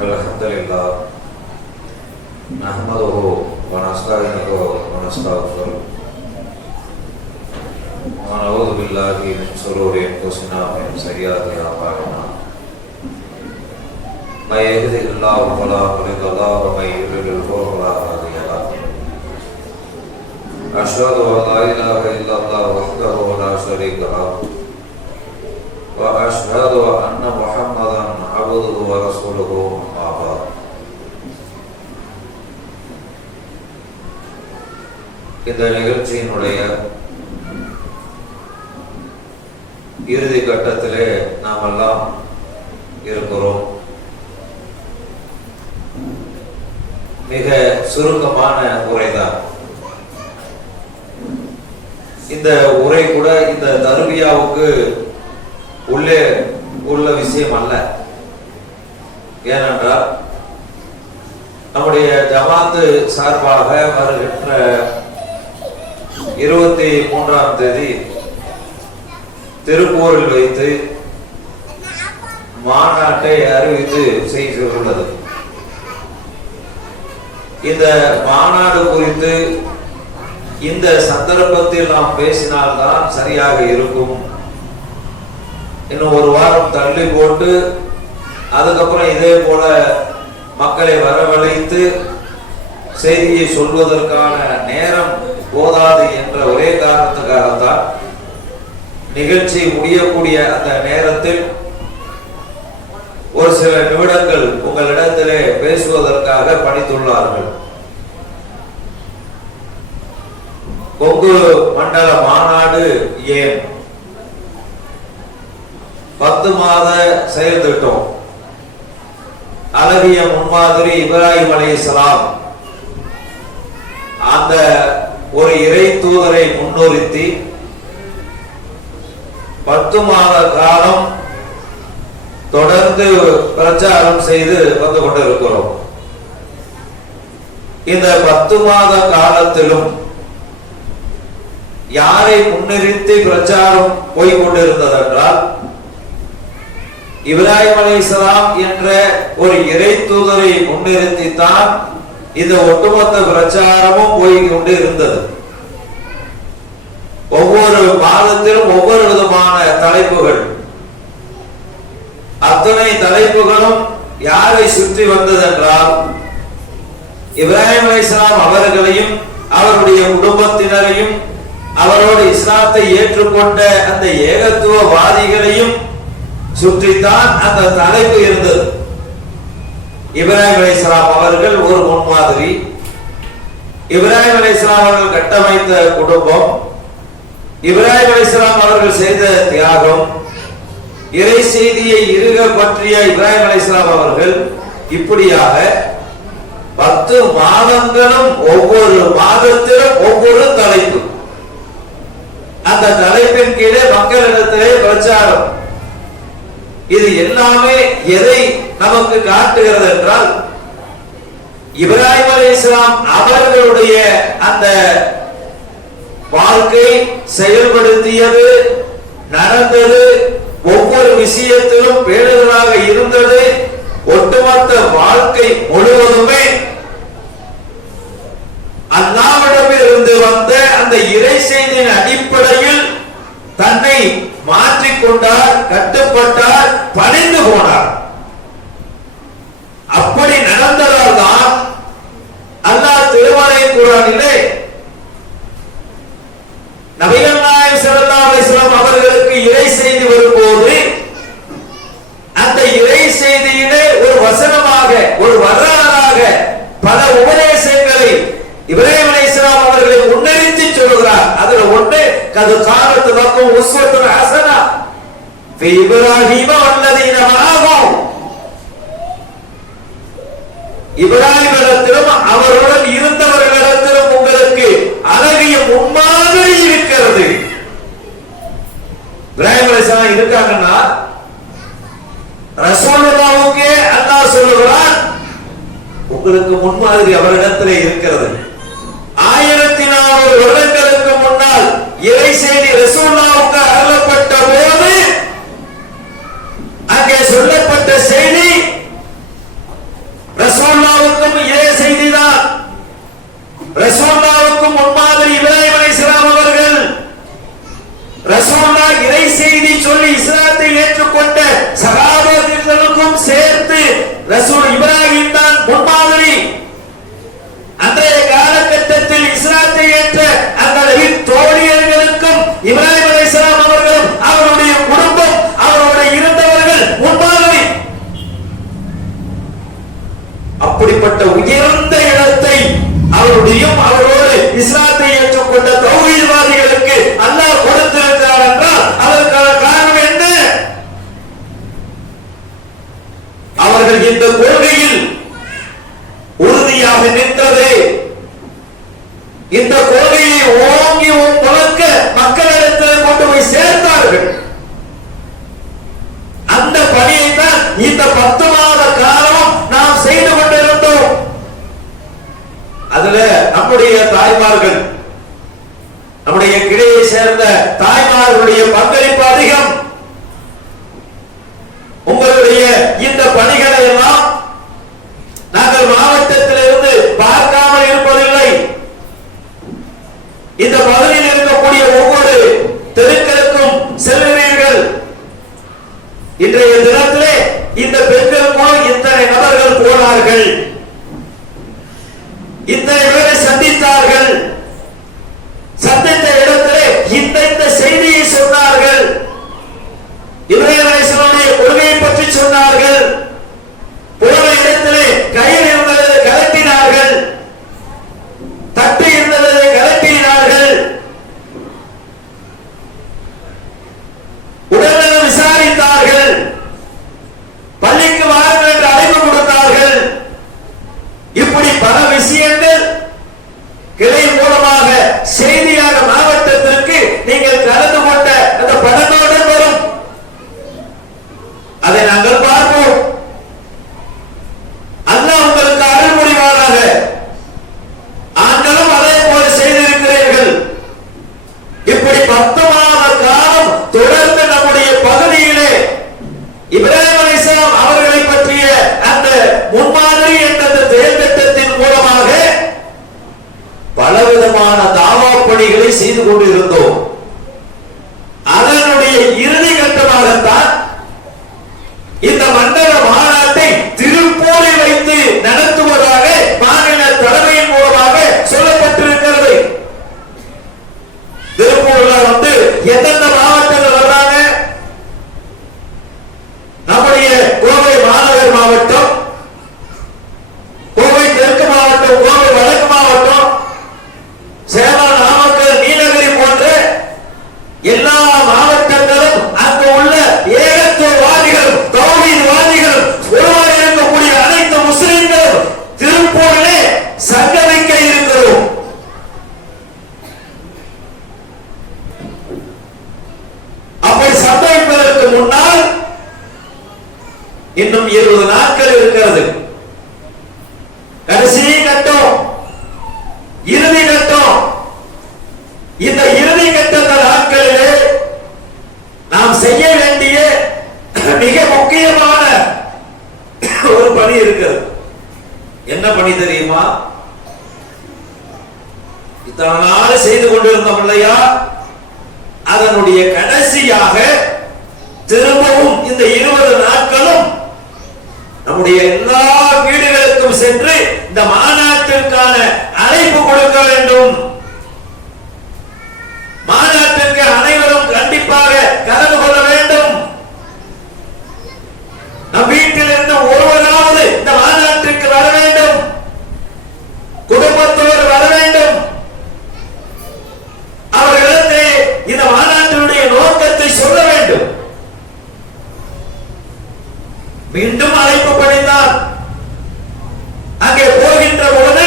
Alhamdulillah, nahmaduhu wa nasta'inuhu wa nastaghfiruh wa na'udzu billahi min shururi anfusina wa min sayyiati a'malina. May yahdihillahu fala mudilla lahu wa may yudlil fala hadiya lahu. Asyhadu an la ilaha illallah wahdahu la syarika lahu wa asyhadu anna Muhammadan abduhu wa rasuluhu amma ba'd. இந்த நிகழ்ச்சியினுடைய இறுதி கட்டத்திலே நாம் எல்லாம் இருக்கிறோம். மிக சுருக்கமான உரைதான். இந்த உரை கூட இந்த தர்பியாவுக்கு உள்ளே உள்ள விஷயம் அல்ல. ஏனென்றால் நம்முடைய ஜமாத்து சார்பாக வருகின்ற 23ஆம் தேதி திருப்பூரில் வைத்து மாநாட்டை அறிவித்து செய்துள்ளது. இந்த மாநாடு குறித்து இந்த சந்தர்ப்பத்தில் நாம் பேசினால்தான் சரியாக இருக்கும். இன்னும் ஒரு வாரம் தள்ளி போட்டு அதுக்கப்புறம் இதே போல மக்களை வரவழைத்து செய்தியை சொல்வதற்கான நேரம் போதாது என்ற ஒரே காரணத்துக்காகத்தான் நிகழ்ச்சி முடியக்கூடிய அந்த நேரத்தில் ஒரு சில நிமிடங்கள் உங்களிடத்திலே பேசுவதற்காக பணித்துள்ளார்கள். கொங்கு மண்டல மாநாடு ஏன் 10 மாத செயல் திட்டம், அழகிய முன்மாதிரி இப்ராஹிம் அலைஹிஸ்ஸலாம் அந்த ஒரு இறை தூதரை முன்னிறுத்தி 10 மாத காலம் தொடர்ந்து பிரச்சாரம் செய்து வந்து கொண்டிருக்கிறோம். இந்த 10 மாத காலத்திலும் யாரை முன்னிறுத்தி பிரச்சாரம் போய்கொண்டிருந்தது என்றால் இப்ராஹிம் அலைஹிஸ்ஸலாம் என்ற ஒரு இறை தூதரை முன்னிறுத்தித்தான் இந்த ஒட்டுமொத்த பிரச்சாரமும் போய்கொண்டு இருந்தது. ஒவ்வொரு மாதத்திலும் ஒவ்வொரு விதமான தலைப்புகள், அத்தனை தலைப்புகளும் யாரை சுற்றி வந்தது என்றால் இப்ராஹிம் அலைஹிஸ்ஸலாம் அவர்களையும் அவருடைய குடும்பத்தினரையும் அவரோடு இஸ்லாத்தை ஏற்றுக்கொண்ட அந்த ஏகத்துவவாதிகளையும் சுற்றித்தான் அந்த தலைப்பு இருந்தது. இப்ராஹிம் அலைஹிஸ்ஸலாம் அவர்கள் ஒரு முன்மாதிரி, இப்ராஹிம் அலைஹிஸ்ஸலாம் அவர்கள் கட்டமைத்த குடும்பம், இப்ராஹிம் அலைஹிஸ்ஸலாம் அவர்கள் செய்த தியாகம், இறை செய்தியை இறுக பற்றிய இப்ராஹிம் அலைஹிஸ்ஸலாம் அவர்கள், இப்படியாக 10 மாதங்களும் ஒவ்வொரு மாதத்திலும் ஒவ்வொரு தலைப்பு. அந்த தலைப்பின் கீழே மக்களிடத்திலே பிரச்சாரம். இது எல்லாமே எதை நமக்கு காட்டுகிறது என்றால் இப்ராஹிம் அலைஹிஸ்ஸலாம் அவர்களுடைய அந்த வாழ்க்கை செயல்படுத்தியது, நடந்தது, ஒவ்வொரு விஷயத்திலும் பேணுதலாக இருந்தது. ஒட்டுமொத்த வாழ்க்கை முழுவதுமே அல்லாஹ்விடமிருந்து வந்த அந்த இறை செய்தியின் அடிப்படையில் தன்னை மாற்றிக்கொண்டார், கட்டுப்பட்டார், பணிந்து போனார். அப்படி நடந்ததால் தான் அல்லாஹ் திருமறை குர்ஆனிலே நபிகள் நாயகம் ஸல்லல்லாஹு அலைஹி வஸல்லம் அவர்களுக்கு இறை செய்தி வரும்போது அந்த இறை செய்தியிலே ஒரு வசனமாக, ஒரு வரலாறாக பல உபதேசங்களை இப்ராஹிம் அலைஹிஸ்ஸலாம் அவர்களை முன்னிறுத்தி சொல்கிறார். அதுல ஒன்று கது கானத் லக்கும் உஸ்வத்துன் ஹஸனா ஃபீ இப்ராஹீம வல்லதீன மஆஹு. இப்ராஹிமிடத்திலும் அவருடன் இருந்தவர்களிடத்திலும் உங்களுக்கு அழகிய முன்மாதிரி இருக்கிறது. இப்ராஹிம் அலைஹிஸ்ஸலாம் இருக்காங்கன்னா ரசூலுல்லாஹ்வுக்கே அல்லாஹ் சொல்லுகிறான், உங்களுக்கு முன்மாதிரி அவரிடத்திலே இருக்கிறது. 1400 வருடங்களுக்கு முன்னால் இறை செய்தி ரசூலுல்லாஹ்வுக்கு அருளப்பட்ட போது அங்கே சொல்லப்பட்ட செய்தி ரசூல் இப்ராஹிம் தான் முன்மாதிரி. அன்றைய காலகட்டத்தில் இஸ்லாத்தை ஏற்ற அந்த தோழியர்களுக்கும் இப்ராஹிம் அலைஹிஸ்ஸலாம் அவர்களும் அவருடைய குடும்பம் அவருடைய இருந்தவர்கள் முன்மாதிரி. அப்படிப்பட்ட உயர்ந்த இடத்தை அவரோடு இஸ்லாத்தை ஏற்றுக்கொண்ட தௌஹீத்வாதிகளுக்கு அல்லாஹ் கொடுத்திருக்கிறார் என்றால் அதற்கான காரணம் என்ன? அவர்கள் இந்த கொள்கையில் உறுதியாக நின்றது. இந்த கொள்கையை ஓங்கி முழக்க மக்களிடத்தில் கொண்டு போய் சேர்த்தார்கள். அந்த பணியை தான் இந்த 10 மாத காலம் நாம் செய்து கொண்டிருந்தோம். அதுல நம்முடைய தாய்மார்கள், நம்முடைய கிளையை சேர்ந்த தாய்மார்களுடைய பங்களிப்பு அதிகம். உங்களுடைய இந்த பணிகளை எல்லாம் நாங்கள் மாவட்டத்திலிருந்து பார்க்காமல் இருப்பதில்லை. இந்த பகுதியில் இருக்கக்கூடிய ஒவ்வொரு தெருக்களுக்கும் செல்கிறீர்கள். இன்றைய தினத்திலே இந்த பெண்கள் கூட இத்தனை நபர்கள் போனார்கள், இத்தனை பேரை சந்தித்தார்கள். சந்தித்த இடத்திலே இந்த செய்தியை சொன்னார்கள். இப்ராஹிம் அலைஹிஸ்ஸலாமுடைய கொள்கையை பற்றி சொன்னார்கள். போன இடத்திலே கையில் இருந்ததை கலட்டினார்கள், தட்டு இருந்ததை கலட்டினார்கள். உடல்நலம் விசாரித்தார்கள், பள்ளிக்கு வாருங்கள் என்று அழைப்பு கொடுத்தார்கள். இப்படி பல விஷயங்கள் கிளை மூலமாக செய்தியாக மாவட்டத்திற்கு நீங்கள் கலந்து கொண்ட அந்த படத்தோடு வரும். அதை நாங்கள் பார்ப்போம். அல்லாஹ் உங்களுக்கு அருள் புரிவாராக. ஆண்களும் அதே போல செய்திருக்கிறீர்கள். இப்படி 10 மாத காலம் தொடர்ந்து நம்முடைய பகுதியிலே இப்ராஹிம் அலைஹிஸ்ஸலாம் அவர்களை பற்றிய அந்த முன்மாதிரி என்ற செயல் திட்டத்தின் மூலமாக பலவிதமான தாவா பணிகளை செய்து கொண்டிருந்தோம். அதனுடைய இறுதி கட்டமாகத்தான் இந்த மண்டல மாநாட்டை திருப்பூரில் வைத்து நடத்துவதாக மாநில தலைமையின் மூலமாக சொல்லப்பட்டிருக்கிறது. திருப்பூர்ல எந்தெந்த மாவட்டங்கள் வர்றாங்க? நம்முடைய கோவை மாநகர் மாவட்டம், கோவை தெற்கு மாவட்டம், கோவை வடக்கு மாவட்டம், சேலம், நாமக்கல், நீலகிரி போன்ற எல்லா மாவட்டங்களும் அங்கு உள்ள ஏகத்துவவாதிகள், தௌஹீத்வாதிகள் உருவாக இருக்கக்கூடிய அனைத்து முஸ்லிம்கள் திருப்பூரிலே சங்கமிக்க இருக்கிறோம். அப்படி சம்பவிப்பதற்கு முன்னால் இன்னும் 20 நாட்கள் இருக்கிறது. கடைசி கட்டம், இறுதி கட்டம். இந்த இறுதி கட்ட நாட்களிலே நாம் செய்ய வேண்டிய மிக முக்கியமான ஒரு பணி இருக்கிறது. என்ன பணி தெரியுமா? இத்தனை நாள் செய்து கொண்டிருந்தோம் இல்லையா, அதனுடைய கடைசியாக திரும்பவும் இந்த 20 நாட்களும் நம்முடைய எல்லா வீடுகளுக்கும் சென்று இந்த மாநாட்டிற்கான அழைப்பு கொடுக்க வேண்டும். மாநாட்டிற்கு அனைவரும் கண்டிப்பாக கலந்து கொள்ள வேண்டும். நம் வீட்டிலிருந்து ஒருவராவது இந்த மாநாட்டிற்கு வர வேண்டும், குடும்பத்தோடு வர வேண்டும். அவர்களுக்கு இந்த மாநாட்டினுடைய நோக்கத்தை சொல்ல வேண்டும். மீண்டும் அழைப்பு படித்தார். அங்கே போகின்ற பொழுது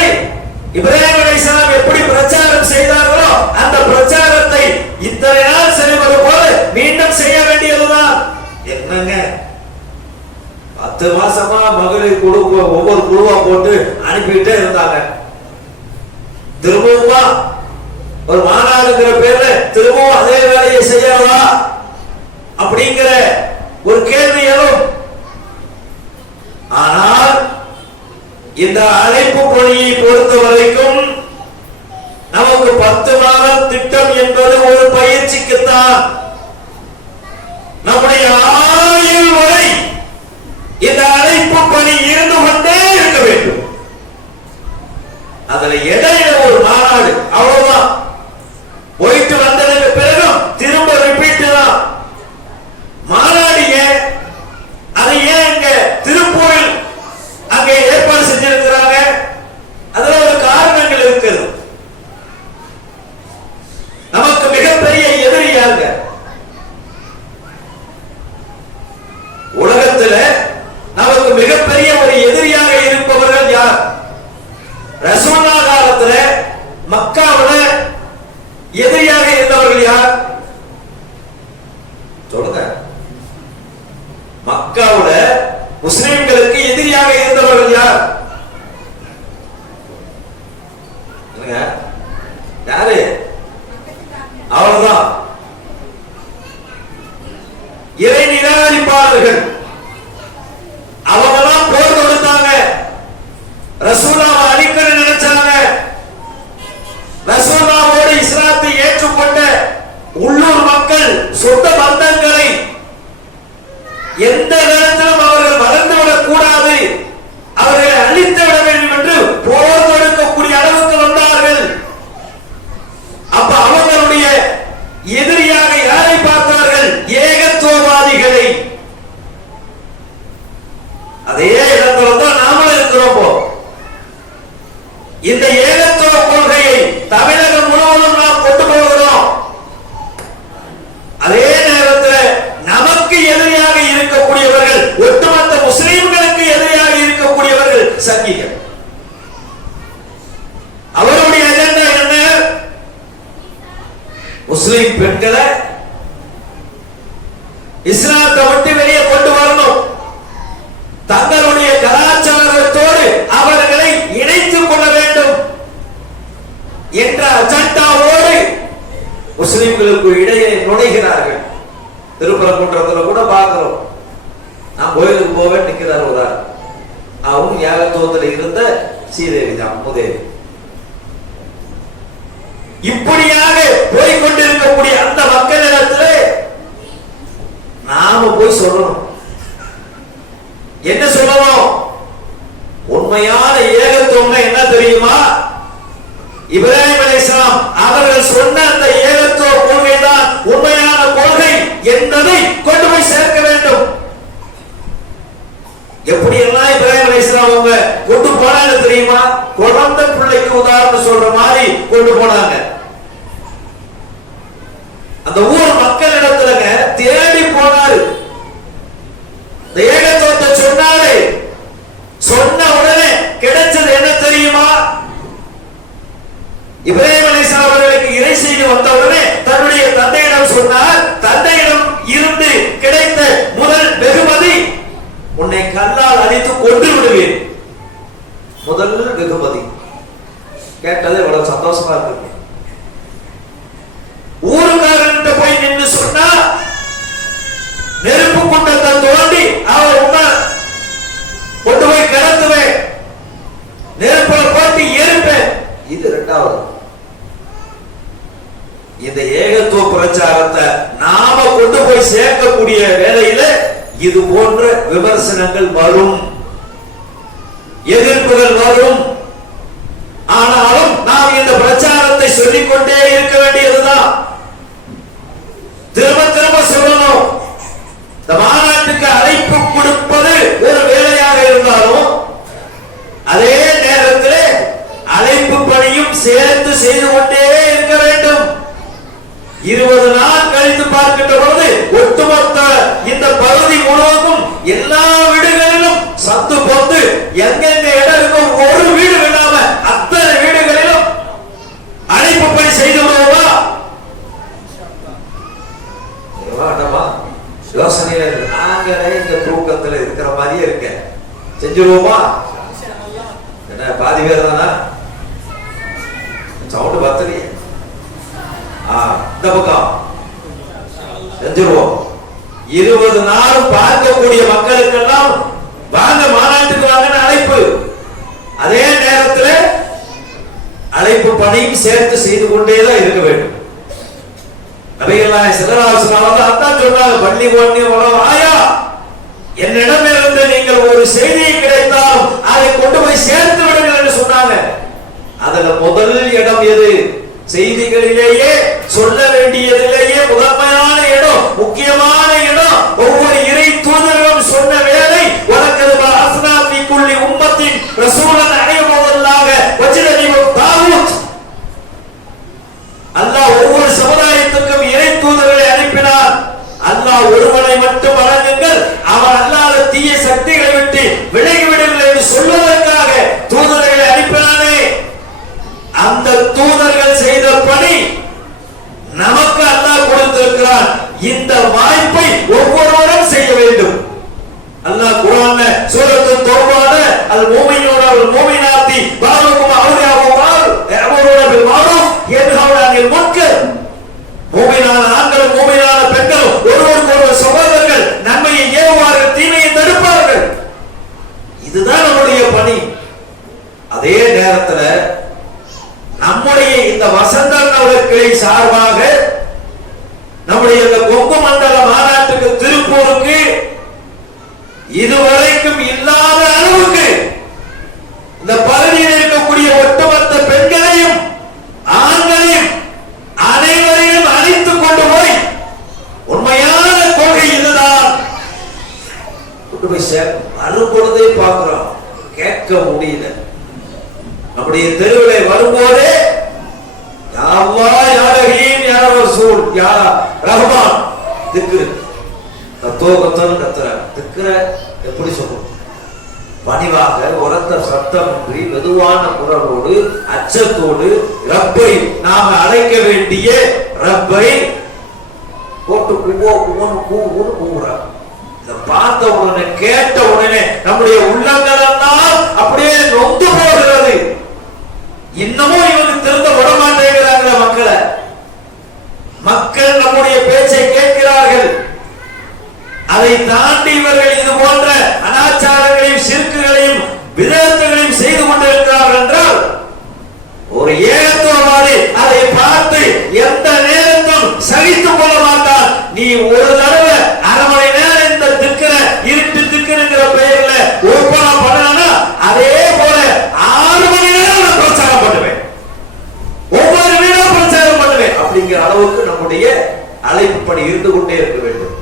இப்ராஹிம் அலைஹிஸ்ஸலாம் எப்படி பிரச்சாரம் செய்தார்களோ அந்த பிரச்சாரத்தை இத்தனை நாள் செய்வது போல மீண்டும் செய்ய வேண்டியதுதான். என்னங்க 10 மாசமா மகளிர் குழு ஒவ்வொரு குழுவா போட்டு அனுப்பிட்டே இருந்தாங்க. திரும்பவும் ஒரு மாநாடுங்கிற பேர்ல திரும்பவும் அதே வேலையை செய்யறதா அப்படிங்கிற ஒரு கேள்வி எழும். ஆனால் இந்த அழைப்பு பணியை பொறுத்த வரைக்கும் நமக்கு 10 மாதம் திட்டம் என்பது ஒரு பயிற்சிக்குத்தான். நம்முடைய ஆயுள் வரை இந்த அழைப்பு பணி அதே இடத்துல தான் நாமளும் இருக்கிறோம். இந்த ஏகத்துவ கொள்கையை தமிழகம் முழுவதும் நாம் கொண்டு போகிறோம். அதே நேரத்தில் நமக்கு எதிரியாக இருக்கக்கூடியவர்கள், ஒட்டுமொத்த முஸ்லிம்களுக்கு எதிரியாக இருக்கக்கூடியவர்கள் சங்கிகள். அவருடைய அஜெண்டா என்ன? முஸ்லிம் பெண்களை இஸ்லாத்தை விட்டு வெளியே கொண்டு வரணும், தங்களுடைய கலாச்சாரத்தோடு அவர்களை இணைத்துக் கொள்ள வேண்டும் என்ற அஜெண்டாவோடு முஸ்லிம்களுக்கு இடையே நுழைகிறார்கள். திருப்பரங்குன்றத்தில் கூட பார்க்கிறோம். நான் கோயிலுக்கு போவேன் நிற்கிறார் ஒரு ஆள். அவங்க ஏகத்துவத்தில் இருந்த ஸ்ரீதேவி தான் முதேவி. இப்படியாக போய்கொண்டிருக்கக்கூடிய அந்த மக்களிடத்தில் நாம போய் சொல்லணும். என்ன சொல்லணும்? உண்மையான ஏகத்துவம் என்ன தெரியுமா? இப்ராஹிம் அலைஹிஸ்ஸலாம் அவர்கள் சொன்ன அந்த ஏகத்துவ கொள்கை தான் உண்மையான கொள்கை என்பதை கொண்டு போய் சேர்க்க வேண்டும். எப்படி எல்லாம் இப்ராஹிம் அலைஹிஸ்ஸலாம் அவங்க கொண்டு போனாங்க தெரியுமா? குழந்தை பிள்ளைக்கு உதாரணம் சொல்ற மாதிரி கொண்டு போனாங்க. அந்த ஊர் மக்களிடத்துலங்க தேடி போனாரு. இந்த ஏகத்துவத்தை சொன்னாரு. சொன்ன உடனே கிடைச்சது என்ன தெரியுமா? இப்ராஹிம் அலைஹிஸ்ஸலாம் அவர்களுக்கு இறை செய்தி வந்தவுடனே தன்னுடைய தந்தையிடம் சொன்னார். தந்தையிடம் இருந்து கிடைத்த முதல் வெகுமதி, உன்னை கல்லால் அடித்து கொன்று விடுவேன். முதல் வெகுமதி கேட்டது எவ்வளவு சந்தோஷமா இருக்கு. ஊருக்காரன் போய் நின்று சொன்னா, நெருப்பு குண்டத்தை தோண்டி அவர் கொண்டு போய் கிடத்துவேன், நெருப்புல போட்டு எரிப்பேன். இது இரண்டாவது. இந்த ஏகத்துவ பிரச்சாரத்தை நாம கொண்டு போய் சேர்க்கக்கூடிய வேளையில இது போன்ற விமர்சனங்கள் வரும், எதிர்ப்புகள் வரும். ஆனாலும் நாம் இந்த பிரச்சாரத்தை சொல்லிக்கொண்டே இருக்க வேண்டியதுதான். திரும்ப திரும்ப சொல்லணும். இந்த மாநாட்டுக்கு அழைப்பு கொடுப்பது ஒரு வேலையாக இருந்தாலும் அதே நேரத்தில் அழைப்பு பணியும் சேர்த்து செய்து கொண்டே இருக்க வேண்டும். 20 நாள் கழித்து பார்க்கின்ற பொழுது ஒட்டுமொத்த இந்த பகுதி முழுவதும் எல்லா வீடுகளிலும் சத்து பொந்து எங்கெங்க இடம் இருக்கும் ஒரு வீடு விடாம அத்தனை வீடுகளிலும் அழைப்பு பணி செய்து விடுவோமா? யோசனையில நாங்களே இந்த தூக்கத்துல இருக்கிற மாதிரியே இருக்க செஞ்சிருவோமா? என்ன பாதி பேர் தானா? சவுண்ட் பத்தலையே. இந்த பக்கம் செஞ்சிருவோம். 20 நாள் பார்க்கக்கூடிய மக்களுக்கெல்லாம் வாங்க மாநாட்டுக்கு வாங்க அழைப்பு. அதே நேரத்தில் அழைப்பு பணியும் சேர்த்து செய்து கொண்டேதான் இருக்க வேண்டும். நபிகள் ஸல்லல்லாஹு அலைஹி வஸல்லம் அதான் சொன்னாங்க, பள்ளி ஒண்ணி ஆயா என்னிடம் இருந்து நீங்கள் ஒரு செய்தி கிடைத்தால் அதை கொண்டு போய் சேர்த்து விடுங்கள் என்று சொன்னாங்க. அதுல முதல் இடம் எது? செய்திகளிலேயே சொல்ல வேண்டியதிலேயே முதன்மையான இடம், முக்கியமான இடம். ஒவ்வொரு இறை தூதர்களும் சொன்ன வேலை, வலக்கது பஅஸ்னா ஃபீ குல்லி உம்மத்தின் ரசூலன் அலைஹிவல்லாஹ வஜ்ரனி தாவூத். அல்லாஹ் ஒவ்வொரு சமுதாயத்துக்கும் இறை தூதர்களை அனுப்பினார். அல்லாஹ் ஒருவனை மட்டும் வணங்குங்கள், அவன் அல்லாத தீய சக்திகளை விட்டு விலகிவிடுங்கள் என்று சொல்வதற்காக தூதர்களை அனுப்பினானே. அந்த தூதர்கள் செய்த பணி நமக்கு அல்லாஹ் கொடுத்திருக்கிறான். இந்த வாய்ப்பை ஒவ்வொருவரும் செய்ய வேண்டும். அல்லாஹ் குர்ஆன்ல சூரத்து தௌபால அல் மூமினூன வல் மூமினாத்தி பஅதுகும் அவ்லியாஉ பஅத் யஅமுருன பில் மஅரூஃப் யன்ஹவுன அனில் முன்கர். மூமினான ஆண்களும் மூமினான பெண்களும் ஒருவருக்கொருவர் சகோதரர்கள், நன்மையை ஏவுவார்கள், தீமையை தடுப்பார்கள். இதுதான் நம்முடைய பணி. அதே நேரத்தில் நம்முடைய இந்த வசந்தன் அவர்களை சார்பாக நம்முடைய இந்த கொங்கு மண்டல மாநாட்டுக்கு திருப்பூருக்கு இதுவரைக்கும் இல்லாத அளவுக்கு இந்த பகுதியில் இருக்கக்கூடிய ஒட்டுமொத்த பெண்களையும் ஆண்களையும் அனைவரையும் அழைத்துக் கொண்டு போய் உண்மையான கொள்கை இதுதான் கொண்டு போய் சேர்க்க வரும்பொழுதே பார்க்கிறோம், கேட்க முடியல. நம்முடைய தெருவில் வரும்போதே யா அல்லாஹ் யா ரஹீம் யா ரசூல் யா ரஹ்மான் திக்ர் கத்தோகத்தல் கத்துற திக்ர எப்படி சொல்றோம்? பணிவாக உரத்த சத்தமின்றி மெதுவான குரலோடு அச்சத்தோடு ரப்பை நாம அழைக்க வேண்டிய ரப்பை போட்டு கூவுறார். இதை பார்த்த உடனே கேட்ட உடனே நம்முடைய உள்ளங்கள் எல்லாம் அப்படியே நொந்து போகிறது. இன்னமும் இவங்க திருந்த விட மாட்டேங்கிறாங்க. மக்கள் நம்முடைய பேச்சை கேட்கிறார்கள். அதை தாண்டி இவர்கள் இது போன்ற அனாச்சாரங்களையும் சிறுக்குகளையும் விதத்துகளையும் செய்து கொண்டிருக்கிறார்கள் என்றால் ஒரு ஏகத்துவவாதி அதை பார்த்து எந்த நேரத்தும் சகித்துக் கொள்ள மாட்டான். நீ ஒரு தடவை அரை மணி நேரம் இந்த திக்கிற இருட்டு திக்குங்கிற பெயர்ல ஓப்பனா பண்ணனா அதே போல 6 மணி நேரம் நான் பிரச்சாரம் பண்ணுவேன், ஒவ்வொரு வீடும் பிரச்சாரம் பண்ணுவேன் அப்படிங்கிற அளவுக்கு நம்முடைய அழைப்பு பணி இருந்து கொண்டே இருக்க வேண்டும்.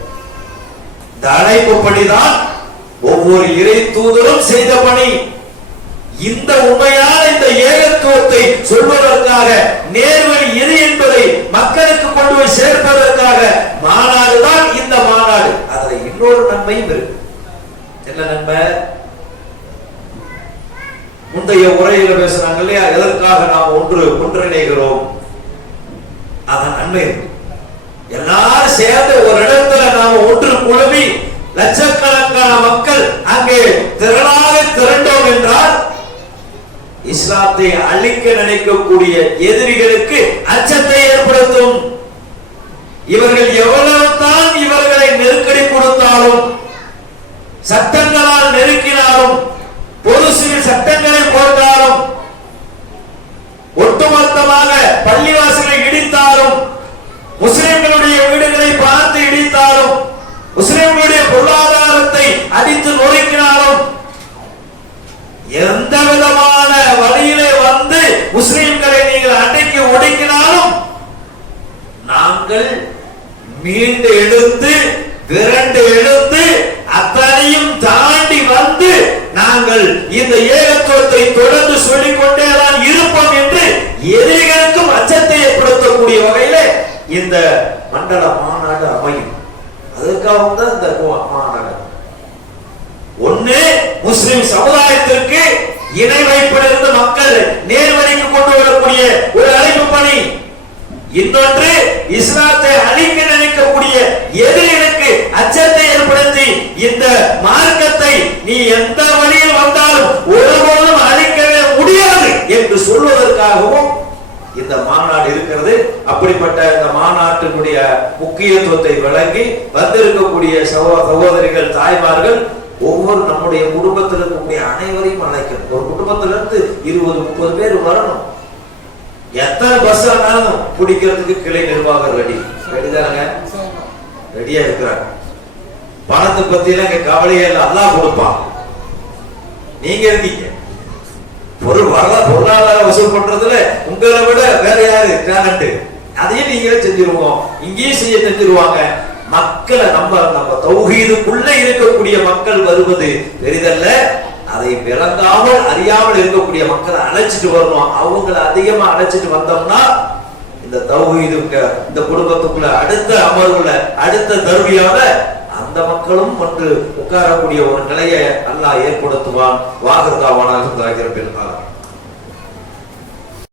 இந்த அழைப்பு பணிதான் ஒவ்வொரு இறை தூதரும் செய்த பணி. இந்த உண்மையான இந்த ஏகத்துவத்தை சொல்வதற்காக நேர்வழி எது என்பதை மக்களுக்கு கொண்டு போய் சேர்ப்பதற்காக மாநாடு தான் இந்த மாநாடு. அதுல இன்னொரு நன்மையும் இருக்கு. என்ன நன்மை? முந்தைய உரையில பேசுறாங்க இல்லையா, எதற்காக நாம் ஒன்றிணைகிறோம், அதன் நன்மை இருக்கு. எல்லாரும் சேர்ந்து ஒரு இடத்துல நாம ஒன்று குழுமி லட்சக்கணக்கான மக்கள் அங்கே திரளாக திரண்டோம் என்றால் இஸ்லாத்தை அழிக்க நினைக்கக்கூடிய எதிரிகளுக்கு அச்சத்தை ஏற்படுத்தும். இவர்கள் எவ்வளவு தான் இவர்களை நெருக்கடி கொடுத்தாலும், சட்டங்களால் நெருக்கினாலும், பொது சிவில் சட்டங்களை போட்டாலும், ஒட்டுமொத்தமாக பள்ளிவாசலை இடித்தாலும், முஸ்லிம்களுடைய வீடுகளை பார்த்து இடித்தாலும், முஸ்லிம்களுடைய பொருளாதாரத்தை அடித்து நொறுக்கினாலும், எந்த விதமான வழியிலே வந்து முஸ்லிம்களை நீங்கள் அடக்கி ஒடுக்கினாலும் நாங்கள் மீண்டு எழுந்து விரண்டு எழுந்து அத்தனையும் தாண்டி வந்து நாங்கள் இந்த ஏகத்துவத்தை தொடர்ந்து சொல்லிக் கொண்டேதான் இருப்போம் என்று எதிரிகளுக்கும் அச்சத்தை ஏற்படுத்தக்கூடிய வகையிலே இந்த மண்டல மாநாடு அமையும். அதுக்காக தான் இந்த மாநாடு. ஒண்ணு, முஸ்லிம் சமுதாயத்திற்கு இணை வைப்பிலிருந்து மக்கள் நேர்வழிக்கு கொண்டு வரக்கூடிய ஒரு அழைப்பு பணி. இன்னொன்று, இஸ்லாத்தை அழிக்க நினைக்கக்கூடிய எதிரிகளுக்கு அச்சத்தை ஏற்படுத்தி இந்த மார்க்கத்தை நீ எந்த வழியில் வந்தாலும் ஒருபோதும் அழிக்கவே முடியாது என்று சொல்வதற்காகவும் இந்த மாநாடு இருக்கிறது. அப்படிப்பட்ட இந்த மாநாட்டினுடைய முக்கியத்துவத்தை விளங்கி வந்திருக்கக்கூடிய சகோதரிகள், தாய்மார்கள், ஒவ்வொரு நம்முடைய குடும்பத்தில் இருக்கக்கூடிய அனைவரையும் அழைக்கணும். ஒரு குடும்பத்திலிருந்து 20-30 பேர் வரணும். எத்தனை பஸ் ஆனாலும் பிடிக்கிறதுக்கு கிளை நிர்வாகம் ரெடிதானங்க, ரெடியா இருக்கிறாங்க. பணத்தை பத்தி எல்லாம் கவலையே இல்லை, அல்லாஹ் கொடுப்பான். நீங்க இருக்கீங்க பொருளாதார வசூல் பண்றதுல உங்களை விட வேற யாரு டேலண்ட், அதையும் நீங்களே செஞ்சிருவோம், இங்கேயும் செய்ய செஞ்சிருவாங்க. மக்களை நம்ம தௌஹீதுக்குள்ள இருக்கக்கூடிய மக்கள் வருவது பெரிதல்ல, அதை விளங்காமல் அறியாமல் இருக்கக்கூடிய மக்களை அழைச்சிட்டு வரணும். அவங்களை அதிகமா அழைச்சிட்டு வந்தோம்னா இந்த தௌஹீது இந்த குடும்பத்துக்குள்ள அடுத்த அமர்வுல அடுத்த தர்பியால அந்த மக்களும் வந்து உட்காரக்கூடிய ஒரு நிலையை அல்லாஹ் ஏற்படுத்துவான். வாகர்தாவானாக